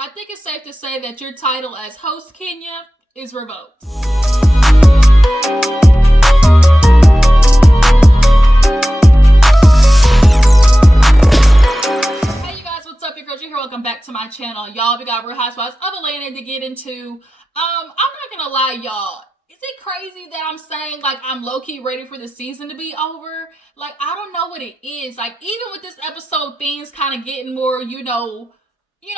I think it's safe to say that your title as host, Kenya, is revoked. Hey you guys, what's up? Your girl G here. Welcome back to my channel. Y'all, we got Real Housewives of Atlanta to get into. I'm not gonna lie, y'all. Is it crazy that I'm saying, like, I'm low-key ready for the season to be over? Like, I don't know what it is. Like, even with this episode, things kind of getting more, you know,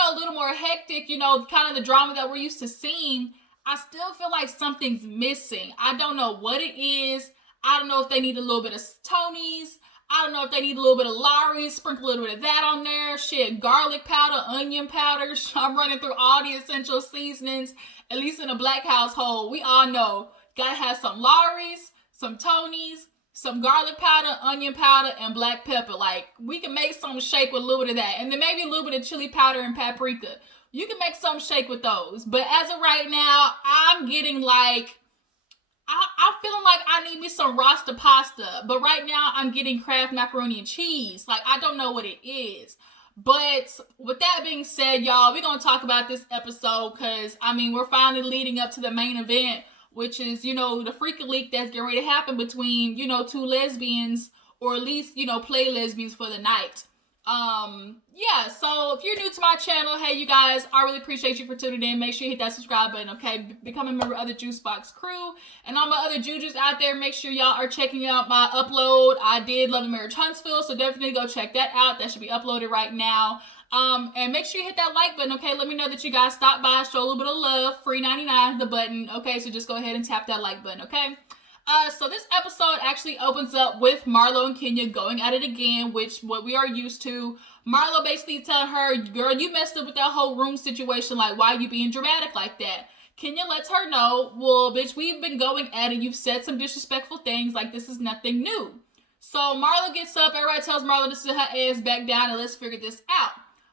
a little more hectic, kind of the drama that we're used to seeing, I still feel like something's missing. I don't know what it is. I don't know if they need a little bit of Tony's. I don't know if they need a little bit of Lawry's, sprinkle a little bit of that on there. Shit, garlic powder, onion powder. I'm running through all the essential seasonings, at least in a black household. We all know, gotta have some Lawry's, some Tony's, some garlic powder, onion powder, and black pepper. Like, we can make something shake with a little bit of that. And then maybe a little bit of chili powder and paprika. You can make something shake with those. But as of right now, I'm getting like, I'm feeling like I need me some Rasta pasta. But right now, I'm getting Kraft macaroni and cheese. Like, I don't know what it is. But with that being said, y'all, we're going to talk about this episode because, I mean, we're finally leading up to the main event, which is, the freaking leak that's getting ready to happen between, two lesbians, or at least, play lesbians for the night. Yeah, so if you're new to my channel, hey, you guys, I really appreciate you for tuning in. Make sure you hit that subscribe button, okay? Become a member of the Juice Box crew. And all my other Jujus out there, make sure y'all are checking out my upload. I did Love and Marriage Huntsville, so definitely go check that out. That should be uploaded right now. And make sure you hit that like button, okay? Let me know that you guys stopped by, show a little bit of love. Free 99, the button, okay? So just go ahead and tap that like button, okay? So this episode actually opens up with Marlo and Kenya going at it again, which what we are used to. Marlo basically telling her, girl, you messed up with that whole room situation. Like, why are you being dramatic like that? Kenya lets her know, well, bitch, we've been going at it. You've said some disrespectful things. Like, this is nothing new. So Marlo gets up. Everybody tells Marlo to sit her ass back down and let's figure this out.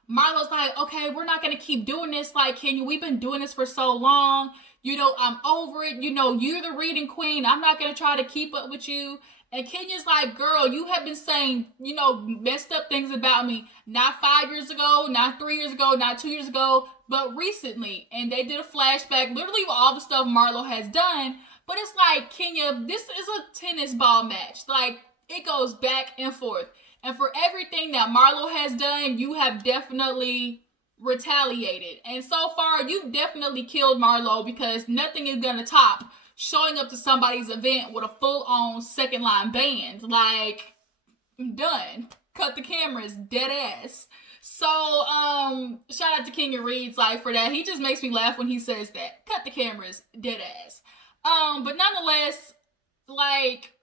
Marlo's like, okay, we're not going to keep doing this. Like, Kenya, we've been doing this for so long. I'm over it. You're the reading queen. I'm not going to try to keep up with you. And Kenya's like, girl, you have been saying, messed up things about me. Not 5 years ago, not 3 years ago, not 2 years ago, but recently. And they did a flashback, literally with all the stuff Marlo has done. But it's like, Kenya, this is a tennis ball match. Like, it goes back and forth. And for everything that Marlo has done, you have definitely retaliated. And so far, you've definitely killed Marlo because nothing is going to top showing up to somebody's event with a full-on second-line band. Like, done. Cut the cameras. Dead ass. So, shout out to Kenya Reed's like for that. He just makes me laugh when he says that. Cut the cameras. Dead ass. But nonetheless, like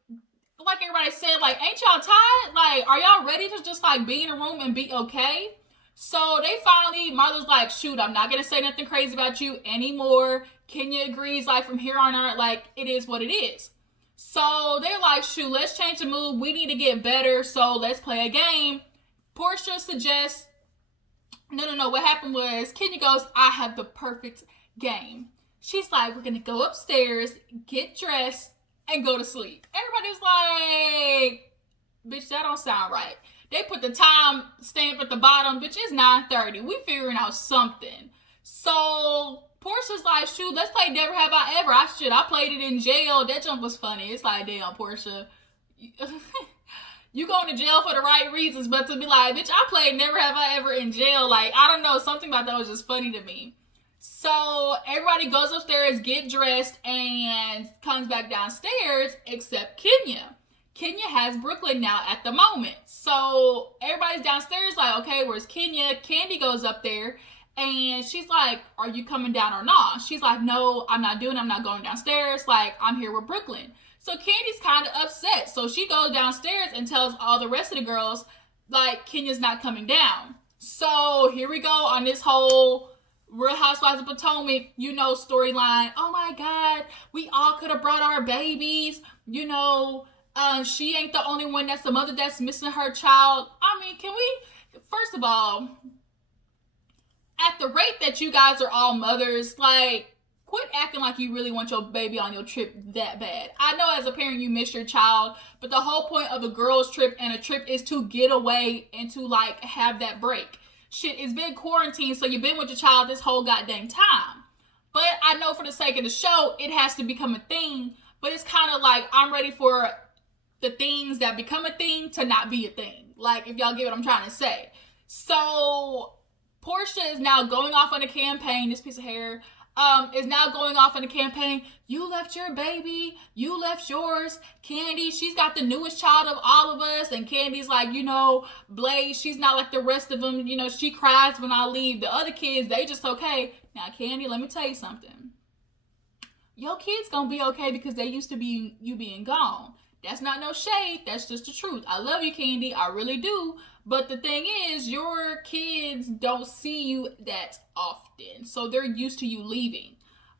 everybody said, like, ain't y'all tired? Like, are y'all ready to just, like, be in a room and be okay? So they finally, Marlo's like, shoot, I'm not going to say nothing crazy about you anymore. Kenya agrees, like, from here on out, like, it is what it is. So they're like, shoot, let's change the mood. We need to get better, so let's play a game. Porsha suggests, no. What happened was, Kenya goes, I have the perfect game. She's like, we're going to go upstairs, get dressed, and go to sleep. Everybody's like, bitch, that don't sound right. They put the time stamp at the bottom, bitch, it's 9:30. We figuring out something. So Porsha's like, shoot, let's play Never Have I Ever. I played it in jail. That jump was funny. It's like, damn, Porsha. You going to jail for the right reasons, but to be like, bitch, I played Never Have I Ever in jail. Like, I don't know. Something about that was just funny to me. So everybody goes upstairs, get dressed, and comes back downstairs, except Kenya. Kenya has Brooklyn now at the moment. So everybody's downstairs like, okay, where's Kenya? Candy goes up there, and she's like, are you coming down or not? She's like, no, I'm not doing it. I'm not going downstairs. Like, I'm here with Brooklyn. So Candy's kind of upset. So she goes downstairs and tells all the rest of the girls, like, Kenya's not coming down. So here we go on this whole Real Housewives of Potomac, storyline. Oh my God, we all could have brought our babies. She ain't the only one that's the mother that's missing her child. I mean, can we, first of all, at the rate that you guys are all mothers, like, quit acting like you really want your baby on your trip that bad. I know as a parent you miss your child, but the whole point of a girl's trip and a trip is to get away and to, like, have that break. shit, it's been quarantine, so you've been with your child this whole goddamn time. But I know for the sake of the show, it has to become a thing. But it's kind of like I'm ready for the things that become a thing to not be a thing. Like, if y'all get what I'm trying to say. So Porsha is now going off on a campaign. This piece of hair is now going off on a campaign. You left your baby. You left yours. Kandi, she's got the newest child of all of us. And Candy's like, you know, Blaze, she's not like the rest of them. You know, she cries when I leave. The other kids, they just okay. Now, Kandi, let me tell you something. Your kids gonna be okay because they used to be you being gone. That's not no shade. That's just the truth. I love you, Kandi. I really do. But the thing is, your kids don't see you that often. So they're used to you leaving.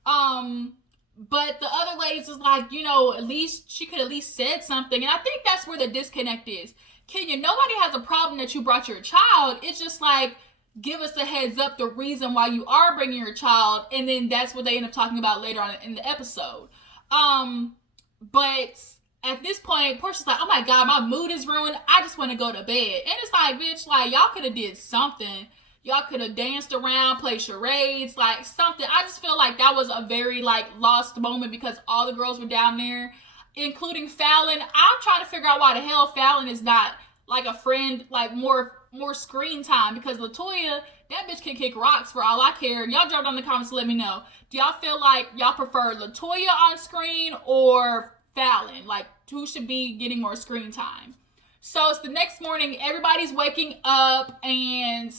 But the other ladies is like, you know, at least she could at least said something. And I think that's where the disconnect is. Kenya, nobody has a problem that you brought your child. It's just like, give us a heads up the reason why you are bringing your child. And then that's what they end up talking about later on in the episode. But at this point, Porsha's like, oh my God, my mood is ruined. I just want to go to bed. And it's like, bitch, like, y'all could have did something. Y'all could have danced around, played charades, like something. I just feel like that was a very, like, lost moment because all the girls were down there, including Fallon. I'm trying to figure out why the hell Fallon is not, like, a friend, like, more screen time, because LaToya, that bitch can kick rocks for all I care. Y'all drop down in the comments to let me know. Do y'all feel like y'all prefer LaToya on screen or Fallon? Like, who should be getting more screen time? So it's the next morning, everybody's waking up, and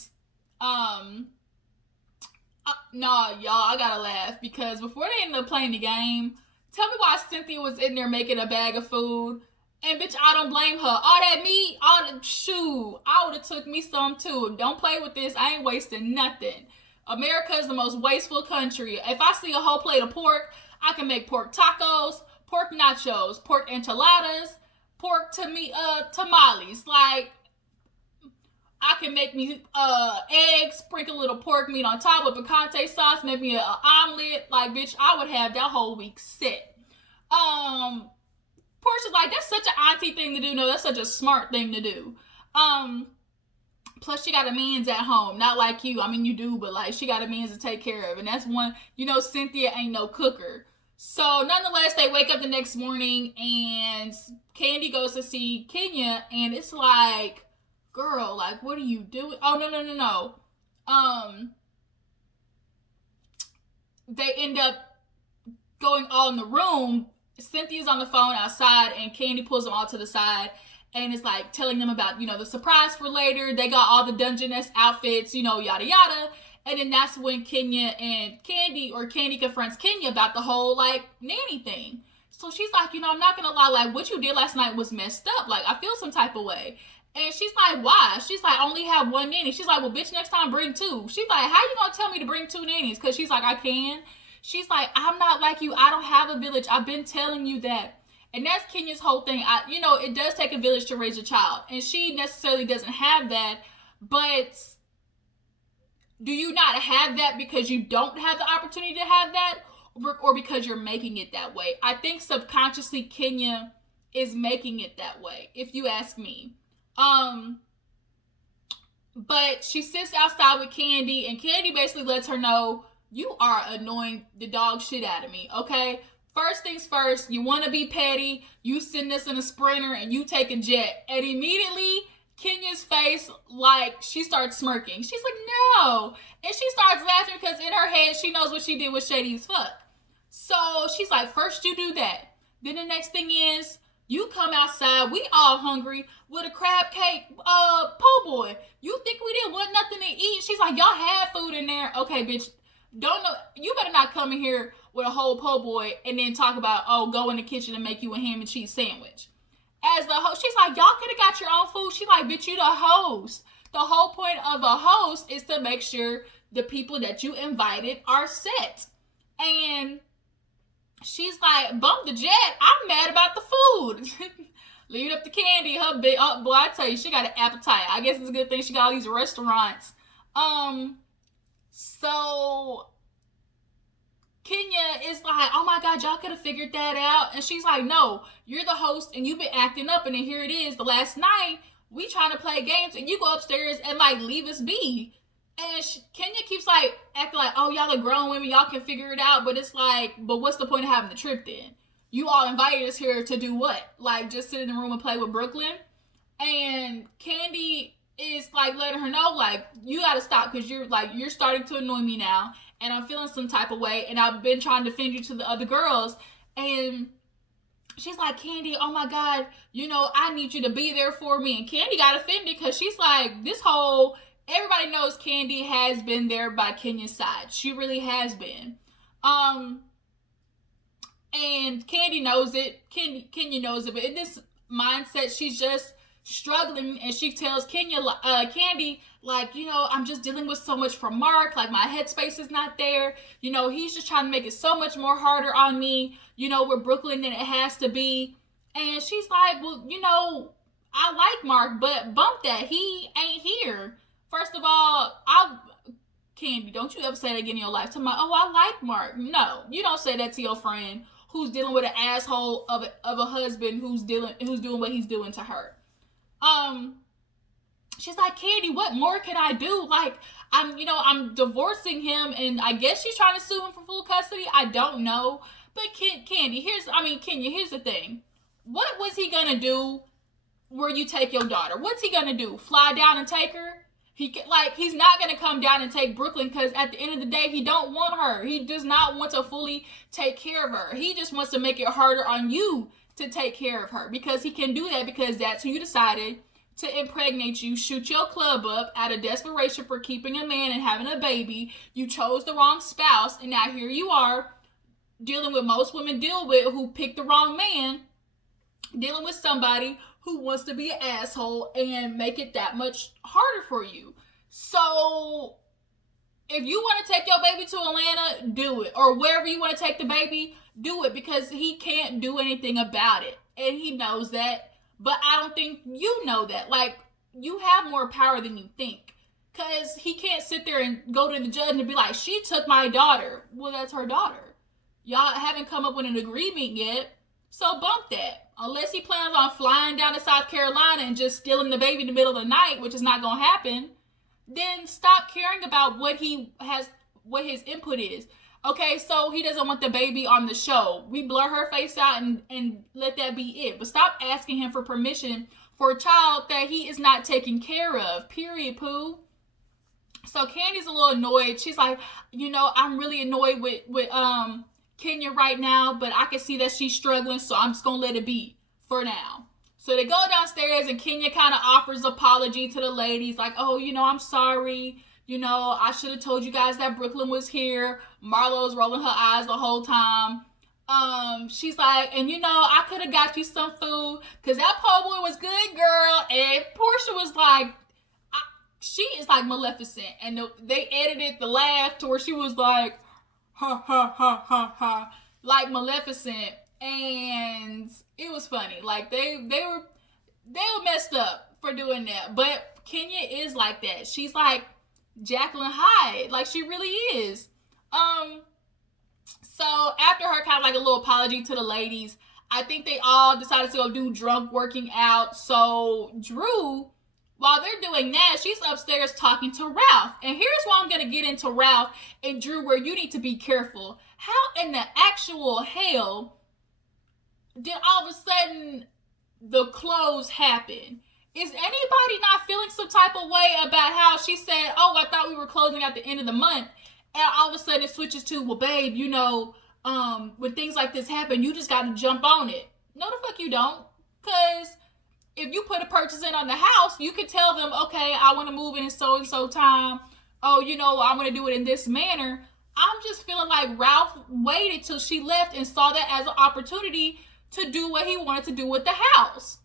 no, y'all, I gotta laugh because before they ended up playing the game, tell me why Cynthia was in there making a bag of food. And bitch, I don't blame her. All that meat, all the shoe, I would have took me some too. Don't play with this. I ain't wasting nothing. America is the most wasteful country. If I see a whole plate of pork, I can make pork tacos, pork nachos, pork enchiladas, pork tamales. Like, I can make me eggs, sprinkle a little pork meat on top with picante sauce, make me an omelet. Like, bitch, I would have that whole week set. Porsha's like, that's such an auntie thing to do. No, that's such a smart thing to do. Plus she got a man's at home. Not like you. I mean, you do, but like, she got a man's to take care of. And that's one, you know, Cynthia ain't no cooker. So nonetheless, they wake up the next morning and Kandi goes to see Kenya, and it's like, girl, like, what are you doing? Oh, no. They end up going all in the room. Cynthia's on the phone outside, and Kandi pulls them all to the side and is like telling them about, you know, the surprise for later. They got all the Dungeness outfits, you know, yada yada. And then that's when Kenya and Kandi confronts Kenya about the whole like nanny thing. So she's like, you know, I'm not gonna lie, like, what you did last night was messed up. Like, I feel some type of way. And she's like, why? She's like, I only have one nanny. She's like, well, bitch, next time bring two. She's like, how you gonna tell me to bring two nannies? Because she's like, I can. She's like, I'm not like you. I don't have a village. I've been telling you that. And that's Kenya's whole thing. You know, it does take a village to raise a child. And she necessarily doesn't have that. But do you not have that because you don't have the opportunity to have that? Or because you're making it that way? I think subconsciously Kenya is making it that way, if you ask me. But she sits outside with Kandi, and Kandi basically lets her know, you are annoying the dog shit out of me, okay? First things first, you want to be petty, you send us in a Sprinter and you take a jet. And immediately, Kenya's face, like, she starts smirking. She's like, no. And she starts laughing because in her head, she knows what she did was shady as fuck. So she's like, first you do that. Then the next thing is, you come outside, we all hungry, with a crab cake, po' boy. You think we didn't want nothing to eat? She's like, y'all had food in there. Okay, bitch. Don't know. You better not come in here with a whole po' boy and then talk about, oh, go in the kitchen and make you a ham and cheese sandwich. As the host, she's like, y'all could have got your own food. She's like, bitch, you the host. The whole point of a host is to make sure the people that you invited are set. And she's like, bump the jet. I'm mad about the food. Leave it up to Kandi. Her big, boy, I tell you, she got an appetite. I guess it's a good thing she got all these restaurants. So Kenya is like, oh my God, y'all could have figured that out. And she's like, no, you're the host and you've been acting up. And then here it is, the last night, we trying to play games and you go upstairs and like leave us be. And Kenya keeps like acting like, oh, y'all are grown women, y'all can figure it out. But it's like, but what's the point of having the trip then? You all invited us here to do what? Like just sit in the room and play with Brooklyn? And Candy is like letting her know, like, you gotta stop because you're starting to annoy me now, and I'm feeling some type of way, and I've been trying to defend you to the other girls. And she's like, Candy, oh my God, I need you to be there for me. And Candy got offended because she's like, everybody knows Candy has been there by Kenya's side. She really has been. And Candy knows it. Kenya knows it. But in this mindset, she's just struggling, and she tells Candy, like, I'm just dealing with so much from Mark. Like, my headspace is not there. He's just trying to make it so much more harder on me, with Brooklyn than it has to be. And she's like, well, I like Mark, but bump that. He ain't here. First of all, Candy, don't you ever say that again in your life. Oh, I like Mark. No, you don't say that to your friend who's dealing with an asshole of a husband who's doing what he's doing to her. She's like, Candy, what more can I do? Like, I'm divorcing him, and I guess she's trying to sue him for full custody. I don't know. But Kenya, here's the thing. What was he gonna do where you take your daughter? What's he gonna do? Fly down and take her? He's not gonna come down and take Brooklyn, because at the end of the day, he don't want her. He does not want to fully take care of her. He just wants to make it harder on you to take care of her, because he can do that because that's who you decided to impregnate you, shoot your club up out of desperation for keeping a man and having a baby. You chose the wrong spouse, and now here you are dealing with most women deal with, who picked the wrong man, dealing with somebody who wants to be an asshole and make it that much harder for you. So if you want to take your baby to Atlanta, do it. Or wherever you want to take the baby, do it, because he can't do anything about it. And he knows that. But I don't think you know that. Like, you have more power than you think. Because he can't sit there and go to the judge and be like, she took my daughter. Well, that's her daughter. Y'all haven't come up with an agreement yet. So bump that. Unless he plans on flying down to South Carolina and just stealing the baby in the middle of the night, which is not going to happen, then stop caring about what his input is. Okay, so he doesn't want the baby on the show. We blur her face out and let that be it. But stop asking him for permission for a child that he is not taking care of. Period, poo. So Candy's a little annoyed. She's like, I'm really annoyed with Kenya right now, but I can see that she's struggling, so I'm just gonna let it be for now. So they go downstairs, and Kenya kind of offers apology to the ladies, like, oh, I'm sorry. I should have told you guys that Brooklyn was here. Marlo's rolling her eyes the whole time. She's like, and I could have got you some food, because that po' boy was good, girl. And Porsha was like, she is like Maleficent. And they edited the laugh to where she was like, ha, ha, ha, ha, ha, like Maleficent. And it was funny. Like, they were messed up for doing that. But Kenya is like that. She's like Jacqueline Hyde. Like, she really is. So after her kind of like a little apology to the ladies, I think they all decided to go do drunk working out. So Drew, while they're doing that, she's upstairs talking to Ralph. And here's why I'm going to get into Ralph and Drew, where you need to be careful. How in the actual hell did all of a sudden the close happen? Is anybody not feeling some type of way about how she said, oh, I thought we were closing at the end of the month, and all of a sudden it switches to, well, babe, when things like this happen, you just got to jump on it. No, the fuck you don't. Because if you put a purchase in on the house, you can tell them, okay, I want to move in so-and-so time. Oh, I want to do it in this manner. I'm just feeling like Ralph waited till she left and saw that as an opportunity to do what he wanted to do with the house.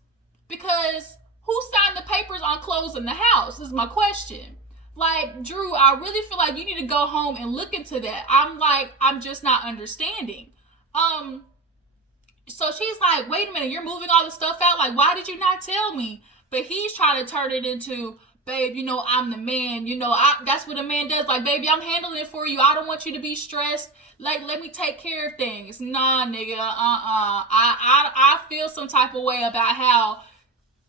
Because who signed the papers on closing the house is my question. Like, Drew, I really feel like you need to go home and look into that. I'm just not understanding. So she's like, wait a minute, you're moving all the stuff out? Like, why did you not tell me? But he's trying to turn it into, babe, I'm the man. That's what a man does. Like, baby, I'm handling it for you. I don't want you to be stressed. Like, let me take care of things. Nah, nigga, I feel some type of way about how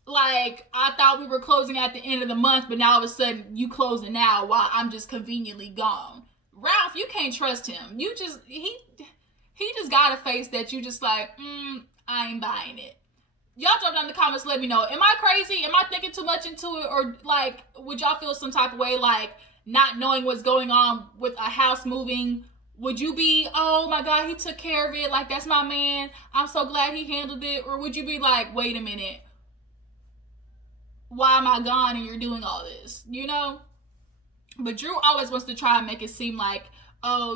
like, I thought we were closing at the end of the month, but now all of a sudden you closing now while I'm just conveniently gone. Ralph, you can't trust him. He just got a face that you just like, I ain't buying it. Y'all drop down in the comments, let me know. Am I crazy? Am I thinking too much into it? Or like, would y'all feel some type of way, like not knowing what's going on with a house moving? Would you be, oh my God, he took care of it, like that's my man, I'm so glad he handled it? Or would you be like, wait a minute, why am I gone and you're doing all this, you know? But Drew always wants to try and make it seem like, oh,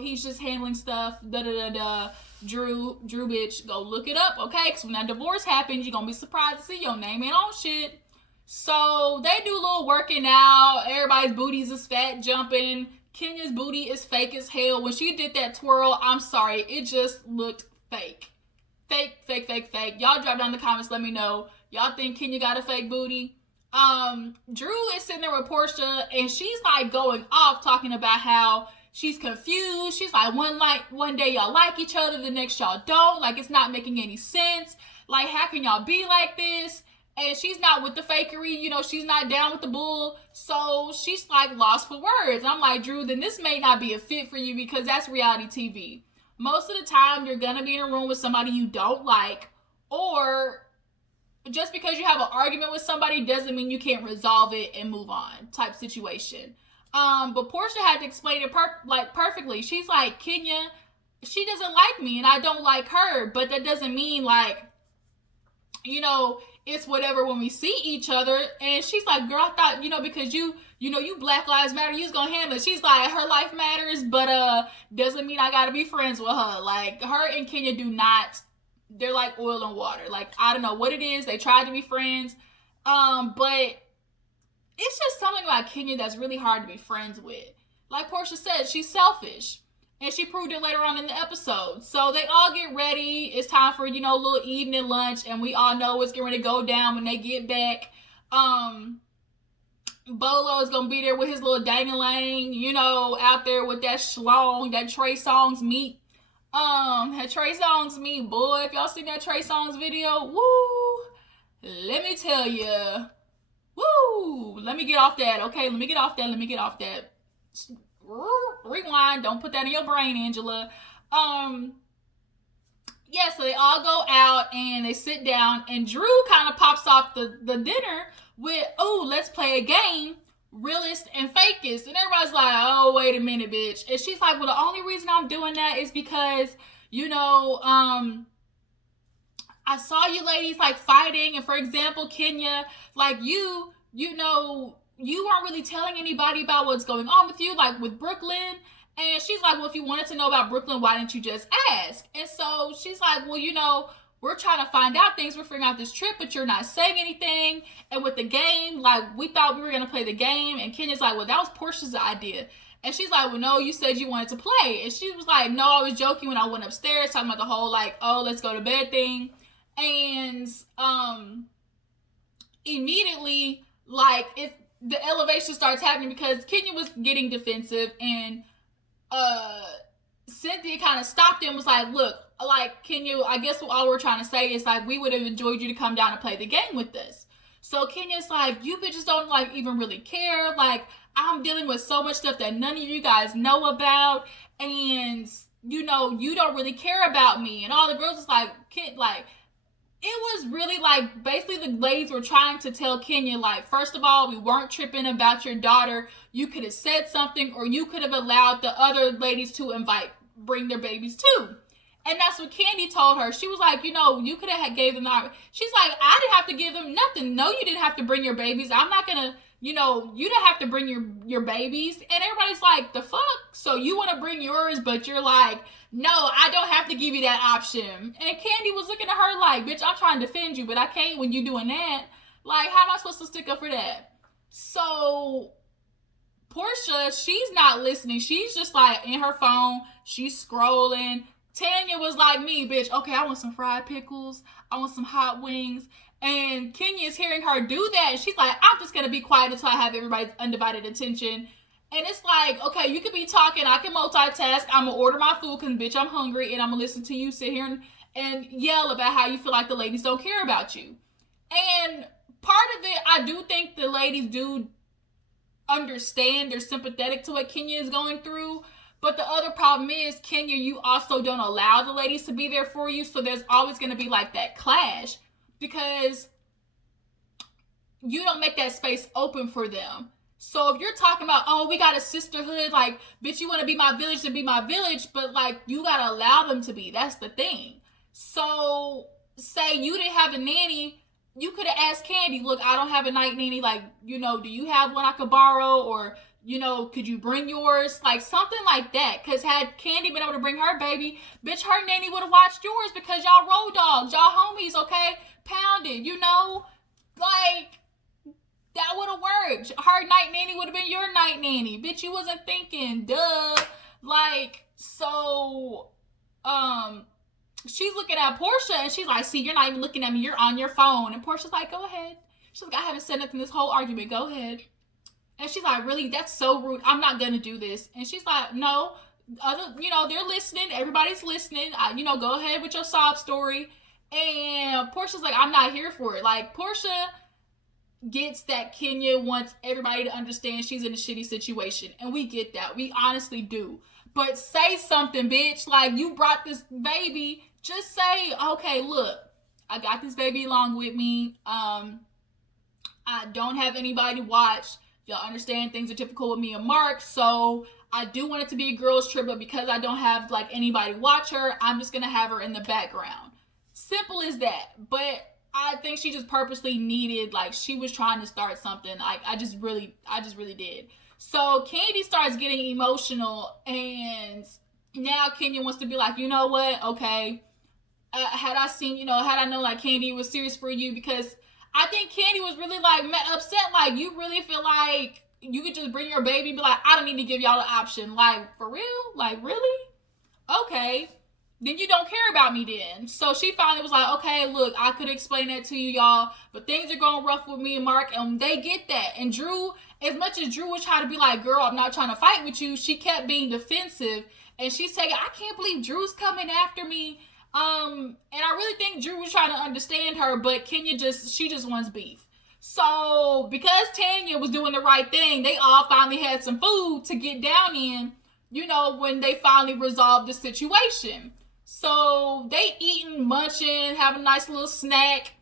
he's just handling stuff, da-da-da-da. Drew, bitch, go look it up, okay? Because when that divorce happens, you're going to be surprised to see your name ain't on shit. So they do a little working out. Everybody's booties is fat jumping. Kenya's booty is fake as hell. When she did that twirl, I'm sorry, it just looked fake. Fake. Y'all drop down in the comments, let me know. Y'all think Kenya got a fake booty? Drew is sitting there with Porsha, and she's like going off talking about how she's confused. She's like, one day y'all like each other, the next y'all don't. Like, it's not making any sense. Like, how can y'all be like this? And she's not with the fakery, she's not down with the bull. So she's like lost for words. I'm like, Drew, then this may not be a fit for you because that's reality TV. Most of the time, you're gonna be in a room with somebody you don't like, or just because you have an argument with somebody doesn't mean you can't resolve it and move on type situation. But Porsha had to explain it perfectly. She's like, Kenya, she doesn't like me and I don't like her, but that doesn't mean like, it's whatever when we see each other. And she's like, girl, I thought, because you Black Lives Matter, you was gonna handle it. She's like, her life matters, but doesn't mean I gotta be friends with her. Like, her and Kenya do not, they're like oil and water. Like, I don't know what it is. They tried to be friends. But it's just something about Kenya that's really hard to be friends with. Like Porsha said, she's selfish. And she proved it later on in the episode. So they all get ready. It's time for, a little evening lunch. And we all know what's going to go down when they get back. Bolo is going to be there with his little dang-a-lang, out there with that schlong, that Trey Songz meat. That Trey Songz meat, boy. If y'all seen that Trey Songz video, woo, let me tell you, woo, let me get off that, okay? Let me get off that. Rewind, don't put that in your brain, Angela. Yeah, so they all go out and they sit down, and Drew kind of pops off the dinner with, oh, let's play a game, realist and fakest. And everybody's like, oh, wait a minute, bitch. And she's like, well, the only reason I'm doing that is because, I saw you ladies like fighting. And for example, Kenya, like you aren't really telling anybody about what's going on with you, like with Brooklyn. And she's like, well, if you wanted to know about Brooklyn, why didn't you just ask? And so she's like, well, we're trying to find out things. We're figuring out this trip, but you're not saying anything. And with the game, like, we thought we were going to play the game. And Kenya's like, well, that was Porsha's idea. And she's like, well, no, you said you wanted to play. And she was like, no, I was joking when I went upstairs, talking about the whole, like, oh, let's go to bed thing. And immediately, like, the elevation starts happening because Kenya was getting defensive, and Cynthia kind of stopped him and was like, look, like, Kenya, I guess all we're trying to say is, like, we would have enjoyed you to come down and play the game with us. So Kenya's like, you bitches don't, like, even really care. Like, I'm dealing with so much stuff that none of you guys know about, and, you don't really care about me. And all the girls was like, it was really like, basically the ladies were trying to tell Kenya, like, first of all, we weren't tripping about your daughter. You could have said something, or you could have allowed the other ladies to bring their babies too. And that's what Candy told her. She was like, you could have gave them the, she's like, I didn't have to give them nothing. No, you didn't have to bring your babies. I'm not gonna, you didn't have to bring your babies. And everybody's like, the fuck? So you want to bring yours, but you're like, no, I don't have to give you that option. And Candy was looking at her like, bitch, I'm trying to defend you, but I can't when you doing that. Like, how am I supposed to stick up for that? So Porsha, she's not listening. She's just like in her phone. She's scrolling. Tanya was like me, bitch. Okay, I want some fried pickles. I want some hot wings. And Kenya is hearing her do that. And she's like, I'm just going to be quiet until I have everybody's undivided attention. And it's like, okay, you could be talking. I can multitask. I'm going to order my food because, bitch, I'm hungry. And I'm going to listen to you sit here and yell about how you feel like the ladies don't care about you. And part of it, I do think the ladies do understand. They're sympathetic to what Kenya is going through. But the other problem is, Kenya, you also don't allow the ladies to be there for you. So there's always going to be like that clash because you don't make that space open for them. So if you're talking about, oh, we got a sisterhood, like, bitch, you want to be my village to be my village, but like, you got to allow them to be. That's the thing. So say you didn't have a nanny, you could have asked Candy, look, I don't have a night nanny. Like, you know, do you have one I could borrow? Or, you know, could you bring yours? Like something like that. Because had Candy been able to bring her baby, bitch, her nanny would have watched yours because y'all road dogs, y'all homies, okay? Pounded, you know? Like, that would have worked. Her night nanny would have been your night nanny. Bitch, you wasn't thinking, duh. Like, so, she's looking at Porsha and she's like, see, you're not even looking at me. You're on your phone. And Porsha's like, go ahead. She's like, I haven't said nothing this whole argument. Go ahead. And she's like, really? That's so rude. I'm not going to do this. And she's like, no. They're listening. Everybody's listening. Go ahead with your sob story. And Porsha's like, I'm not here for it. Like, Porsha gets that Kenya wants everybody to understand she's in a shitty situation. And we get that. We honestly do. But say something, bitch. Like, you brought this baby. Just say, okay, look, I got this baby along with me. I don't have anybody to watch. Y'all understand things are difficult with me and Mark. So I do want it to be a girls trip, but because I don't have like anybody to watch her, I'm just going to have her in the background. Simple as that. But I think she just purposely needed, like, she was trying to start something. Like, I just really did. So Candy starts getting emotional, and now Kenya wants to be like, you know what? Okay. Had I known like Candy was serious for you, because I think Candy was really like upset. Like, you really feel like you could just bring your baby and be like, I don't need to give y'all the option. Like, for real? Like, really? Okay. Then you don't care about me then. So she finally was like, okay, look, I could explain that to you, y'all, but things are going rough with me and Mark, and they get that. And Drew, as much as Drew was trying to be like, girl, I'm not trying to fight with you, she kept being defensive, and she's saying, I can't believe Drew's coming after me. And I really think Drew was trying to understand her, but Kenya she just wants beef. So because Tanya was doing the right thing, they all finally had some food to get down in, when they finally resolved the situation. So they eating, munching, having a nice little snack.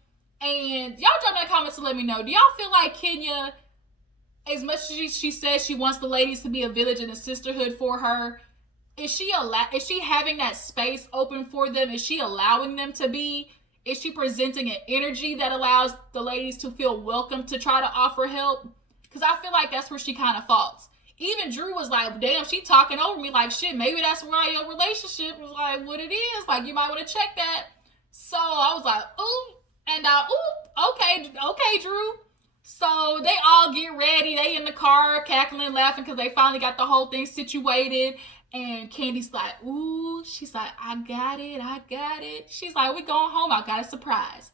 And y'all drop in the comments to let me know. Do y'all feel like Kenya, as much as she says she wants the ladies to be a village and a sisterhood for her, is she having that space open for them? Is she allowing them to be? Is she presenting an energy that allows the ladies to feel welcome to try to offer help? Because I feel like that's where she kind of falls. Even Drew was like, damn, she talking over me like shit. Maybe that's why your relationship was like what it is. Like, you might want to check that. So I was like, ooh. And okay, Drew. So they all get ready. They in the car cackling, laughing because they finally got the whole thing situated. And Candy's like, ooh. She's like, I got it. She's like, we going home. I got a surprise.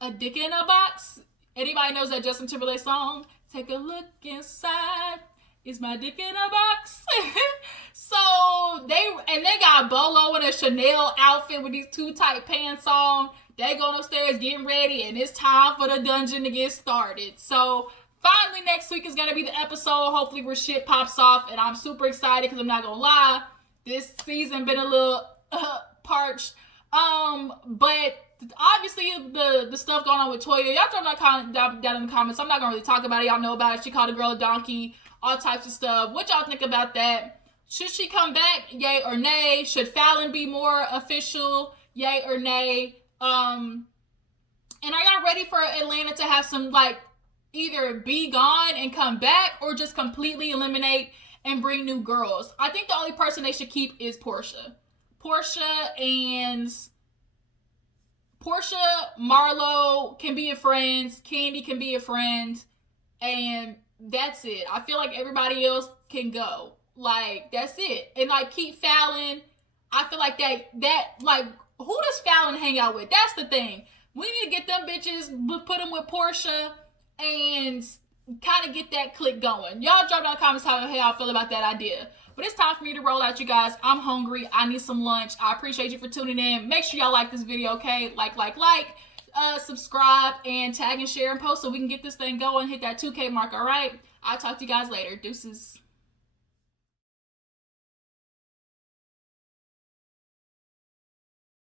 A dick in a box. Anybody knows that Justin Timberlake song? Take a look inside. Is my dick in a box? So they got Bolo in a Chanel outfit with these too tight pants on. They going upstairs getting ready, and it's time for the dungeon to get started. So finally next week is going to be the episode, hopefully, where shit pops off, and I'm super excited because I'm not going to lie, this season been a little parched. But obviously the stuff going on with Toya, y'all drop that down in the comments. I'm not going to really talk about it. Y'all know about it. She called a girl a donkey. All types of stuff. What y'all think about that? Should she come back? Yay or nay? Should Fallon be more official? Yay or nay? And are y'all ready for Atlanta to have some, like, either be gone and come back, or just completely eliminate and bring new girls? I think the only person they should keep is Porsha. Porsha, Marlo can be a friend. Candy can be a friend. And that's it. I feel like everybody else can go. Like, that's it. And, like, keep Fallon. I feel like that like, who does Fallon hang out with? That's the thing. We need to get them bitches, put them with Porsha, and kind of get that click going. Y'all drop down in the comments how y'all feel about that idea. But it's time for me to roll out, you guys. I'm hungry. I need some lunch. I appreciate you for tuning in. Make sure y'all like this video, okay? Like. subscribe, and tag and share and post so we can get this thing going, hit that 2K mark. All right, I'll talk to you guys later. Deuces.